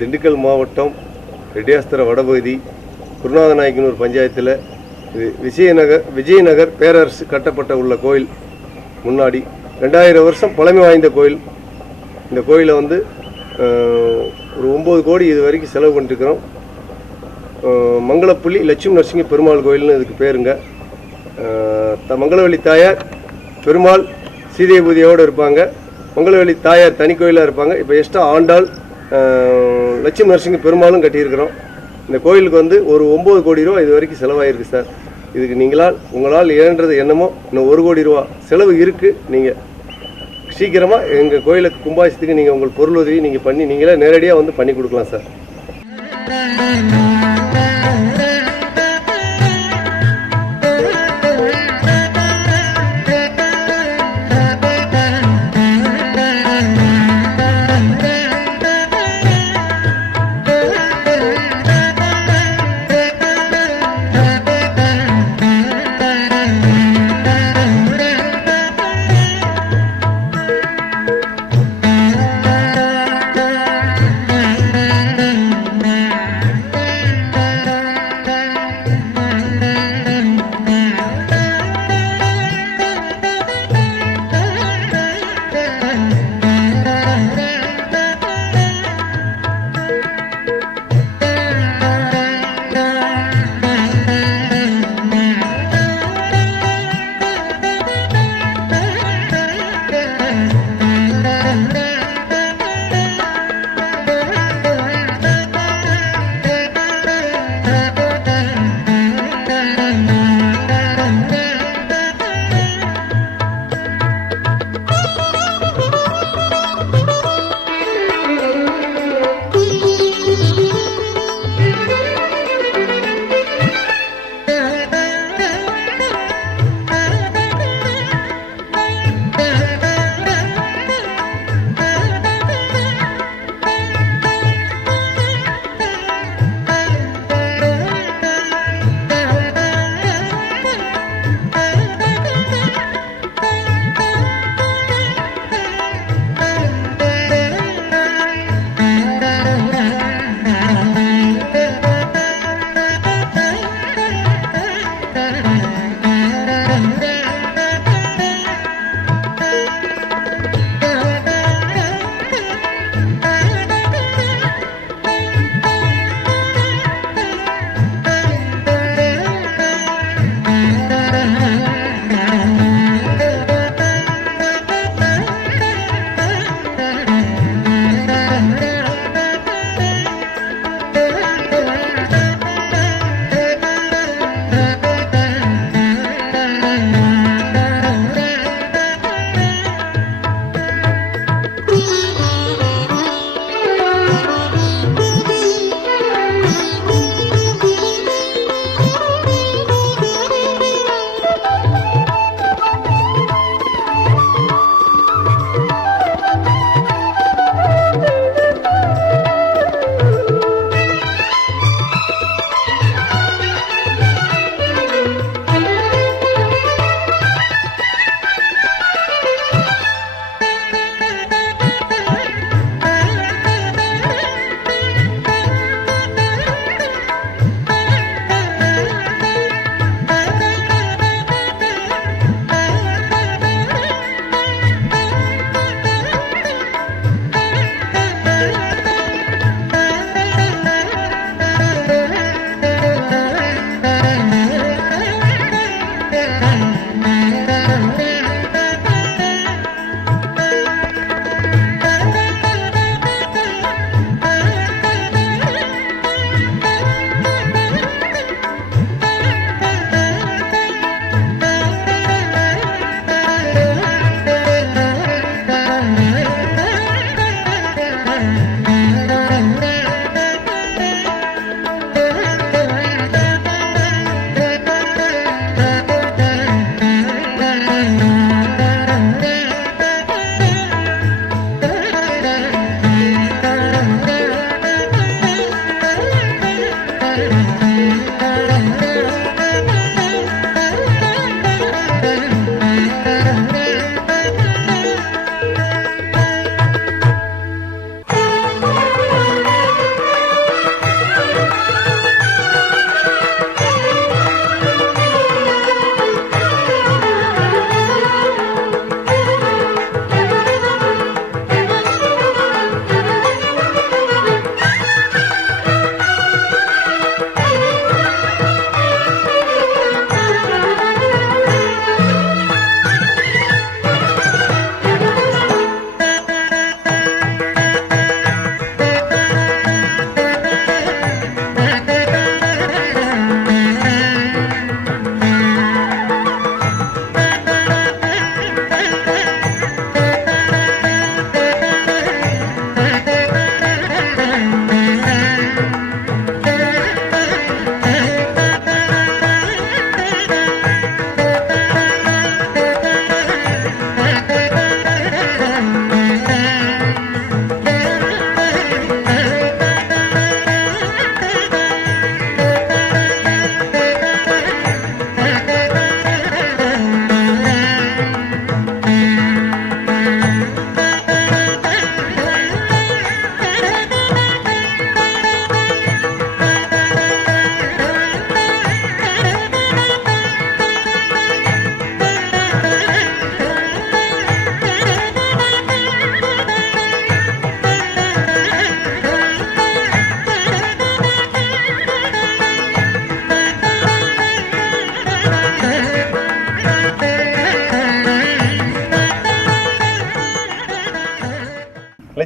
திண்டுக்கல் மாவட்டம் ரெட்டியாஸ்திர வடபகுதி குருநாதநாயக்கனூர் பஞ்சாயத்தில் விஜயநகர் பேரரசு கட்டப்பட்ட உள்ள கோயில். முன்னாடி 2000 வருஷம் பழமை வாய்ந்த கோயில். இந்த கோயிலை வந்து ஒரு 9 கோடி இது வரைக்கும் செலவு பண்ணிட்டுருக்கிறோம். மங்களப்புள்ளி லட்சுமி நரசிங்க பெருமாள் கோயில்னு இதுக்கு பேருங்க. மங்களவள்ளி தாயார் பெருமாள் சீதைபூதியோடு இருப்பாங்க. மங்களவள்ளி தாயார் தனி கோயிலாக இருப்பாங்க. இப்போ எக்ஸ்ட்ரா ஆண்டாள் லட்சுமி நரசிங்க பெருமாளும் கட்டியிருக்கிறோம். இந்த கோயிலுக்கு வந்து ஒரு 9 கோடி ரூபா இது வரைக்கும் செலவாயிருக்கு சார். இதுக்கு உங்களால் இயன்றது என்னமோ இன்னும் 1 கோடி ரூபா செலவு இருக்குது. நீங்கள் சீக்கிரமாக எங்கள் கோயிலுக்கு கும்பாபிஷேகத்துக்கு நீங்கள் உங்கள் பொருள் உதவி நீங்கள் பண்ணி நீங்களே நேரடியாக வந்து பண்ணி கொடுக்கலாம் சார்.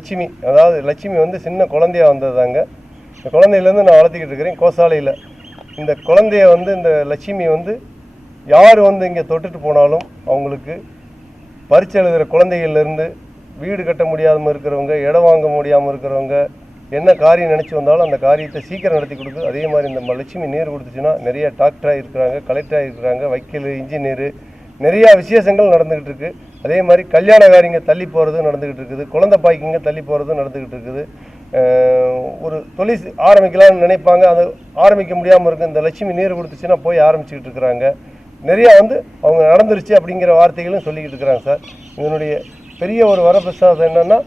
லட்சுமி, அதாவது லட்சுமி வந்து சின்ன குழந்தையாக வந்ததாங்க. இந்த குழந்தையிலேருந்து நான் வளர்த்திக்கிட்டு இருக்கிறேன் கோசாலையில். இந்த குழந்தைய வந்து இந்த லட்சுமி வந்து யார் வந்து இங்கே தொட்டுட்டு போனாலும் அவங்களுக்கு பரீட்சை எழுதுகிற குழந்தைகள்லேருந்து வீடு கட்ட முடியாமல் இருக்கிறவங்க, இடம் வாங்க முடியாமல் இருக்கிறவங்க, என்ன காரியம் நினச்சி வந்தாலும் அந்த காரியத்தை சீக்கிரம் நடத்தி கொடுக்குது. அதே மாதிரி இந்த லட்சுமி நீர் கொடுத்துச்சுன்னா நிறைய டாக்டராக இருக்கிறாங்க, கலெக்டராக இருக்கிறாங்க, வக்கீல், இன்ஜினியரு, நிறையா விசேஷங்கள் நடந்துக்கிட்டு இருக்குது. அதே மாதிரி கல்யாண காரியங்க தள்ளி போகிறது நடந்துக்கிட்டு இருக்குது, குழந்தை பாய்க்கிங்க தள்ளி போகிறது நடந்துக்கிட்டு இருக்குது. ஒரு தொழில் ஆரம்பிக்கலாம்னு நினைப்பாங்க, அது ஆரம்பிக்க முடியாமல் இருக்குது. இந்த லட்சுமி நீர் கொடுத்துச்சுன்னா போய் ஆரம்பிச்சுக்கிட்டு இருக்கிறாங்க. நிறையா வந்து அவங்க நடந்துருச்சு அப்படிங்கிற வார்த்தைகளும் சொல்லிக்கிட்டு இருக்கிறாங்க சார். இதனுடைய பெரிய ஒரு வரப்பிரசாதம் என்னென்னா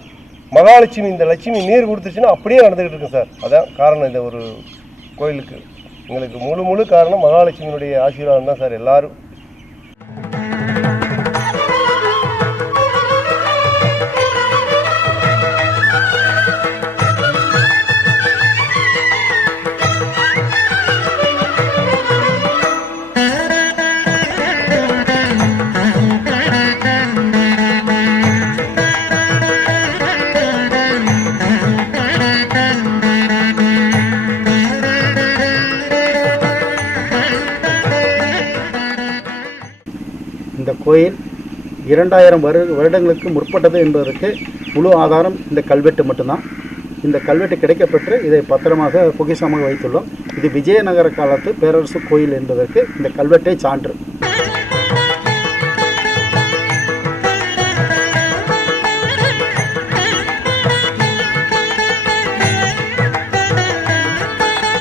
மகாலட்சுமி, இந்த லட்சுமி நீர் கொடுத்துச்சுன்னா அப்படியே நடந்துக்கிட்டு இருக்கு சார். அதான் காரணம். இந்த ஒரு கோயிலுக்கு எங்களுக்கு முழு காரணம் மகாலட்சுமியினுடைய ஆசீர்வாதம் தான் சார். எல்லாரும் இந்த கோயில் 2000 வருடங்களுக்கு முற்பட்டது என்பதற்கு முழு ஆதாரம் இந்த கல்வெட்டு மட்டும்தான். இந்த கல்வெட்டு கிடைக்கப்பெற்று இதை பத்திரமாக பொக்கிஷமாக வைத்துள்ளோம். இது விஜயநகர காலத்து பேரரசு கோயில் என்பதற்கு இந்த கல்வெட்டே சான்று.